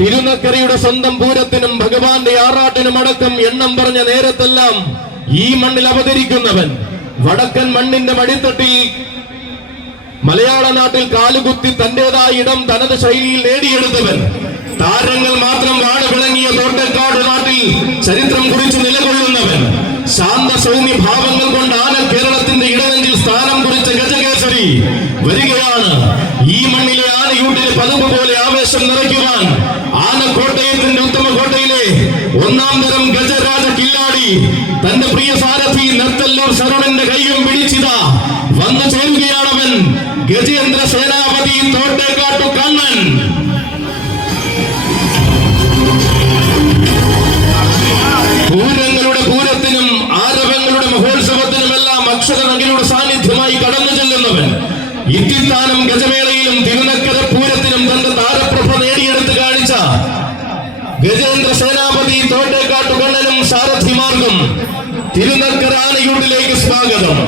തിരുനക്കരയുടെ സ്വന്തം പൂരത്തിനും ഭഗവാന്റെ ആറാട്ടിനും അടക്കം എണ്ണം പറഞ്ഞ നേരത്തെല്ലാം ഈ മണ്ണിൽ അവതരിക്കുന്നവൻ വടക്കൻ മണ്ണിന്റെ മടിത്തട്ടിൽ മലയാള നാട്ടിൽ കാലുകുത്തി തന്റേതായ ഇടം തനത് ശൈലിയിൽ നേടിയെടുത്തവൻ. താരങ്ങൾ മാത്രം വാഴ വിളങ്ങിയ തോട്ടക്കാട് നാട്ടിൽ ചരിത്രം കുറിച്ച് നിലകൊള്ളുന്നവൻ. ശാന്ത സൗമ്യ ഭാവങ്ങൾ ആന കേരളത്തിന്റെ ഇടനെഞ്ചിൽ സ്ഥാനം കുറിച്ച ഗജകേസരി വരികയാണ്. ഈ പോലെ ആവേശം നിറയ്ക്കുവാൻ ആനക്കോട്ടയത്തിന്റെ ഉത്തമ കോട്ടയിലെ ഒന്നാം തരം ഗജരാജ കില്ലാടി തന്റെ പ്രിയ സാരഥി നത്തല്ലൂർ ശരണന്റെ കൈയും പിടിച്ചിതാ. വന്നു ചേരുകയാണവൻ ഗജേന്ദ്ര സേനാപതി തോട്ടേക്കാട്ടു കണ്ണൻ. പൂരങ്ങളുടെ പൂരത്തിനും ആരവങ്ങളുടെ മഹോത്സവത്തിനുമെല്ലാം അക്ഷരനഗിയുടെ സാന്നിധ്യമായി കടന്നു ചെല്ലുന്നവൻ. ഇത്തിത്താനം ഗജമേളയിലും തിരുനക്കര പൂരത്തിനും തന്റെ താരപ്രഭ നേടിയെടുത്ത് കാണിച്ച ഗജേന്ദ്ര സേനാപതി തോട്ടേക്കാട്ടുകണ്ണനും സാരഥിമാർഗം തിരുനക്കര ആനയൂട്ടിലേക്ക് സ്വാഗതം.